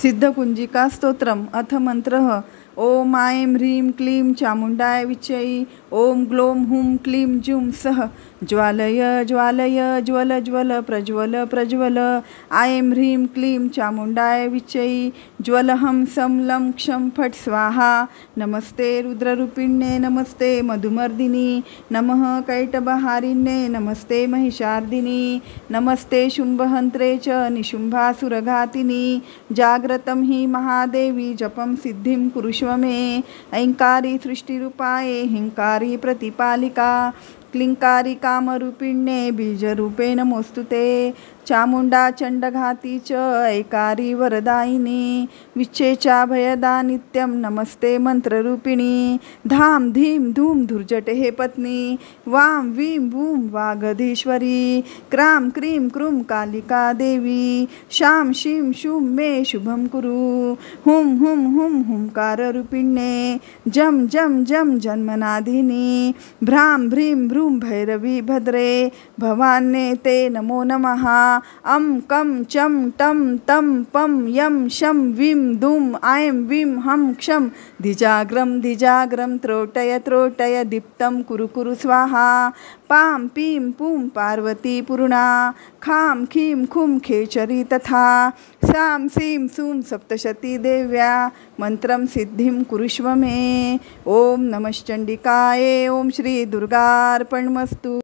सिद्धकुंजिका स्तोत्रम अथ मंत्रः ओम ऐं ह्रीं क्लीं चामुण्डाय विच्चै ओम ग्लों हुं क्लीं जुं सः ज्वालय ज्वालय ज्वल ज्वल प्रज्वल प्रज्वल ऐं ह्रीं क्लीं चामुण्डाय विच्चै ज्वलहं सं लं क्षं फट् स्वाहा। नमस्ते रुद्ररूपिण्ये नमस्ते मधुमर्दिनी नमः कैटभहारिण्ये नमस्ते महिषार्दिनी नमस्ते शुम्भहन्त्रे च निशुम्भासुरघातिनी जाग्रतं हि महादेवी जपं सिद्धिं कुरुष्व मे। ऐंकारी सृष्टिरूपाये हिंकारी प्रतिपालिका क्लिंकारी कामरूपिण्ये बीजरूपे नमोस्तुते चामुंडा चंडघाती च ऐकारी वरदायिनी विच्छेचा भयदा नित्यं नमस्ते मंत्ररूपिणी धाम धीम धूम धुर्जटे हे पत्नी वाम वीं वूं वागधीश्वरी क्राम क्रीम क्रूम कालिका देवी शाम शीं शूं मे शुभं कुरु हुं हुं हुं हुंकाररूपिण्ये जम जम जम जन्मनाधिनी भ्राम भ्रीं भ्रूं भैरवी भद्रे भवान्ये ते नमो नमः। अं कं चं टं तं पं यं शं वीं दूं ऐं वीं हं क्षं धिजाग्रं त्रोटय त्रोटय दीप्तं कुरु कुरु स्वाहा। पां पीं पुं पार्वती पूर्णा खां खीं खुं खेचरी तथा सां सीं सूं सप्तशती देव्या मंत्रं सिद्धिं कुरुष्व मे। ओम नमश्चंडिकाये ओम श्री दुर्गार्पणमस्तु।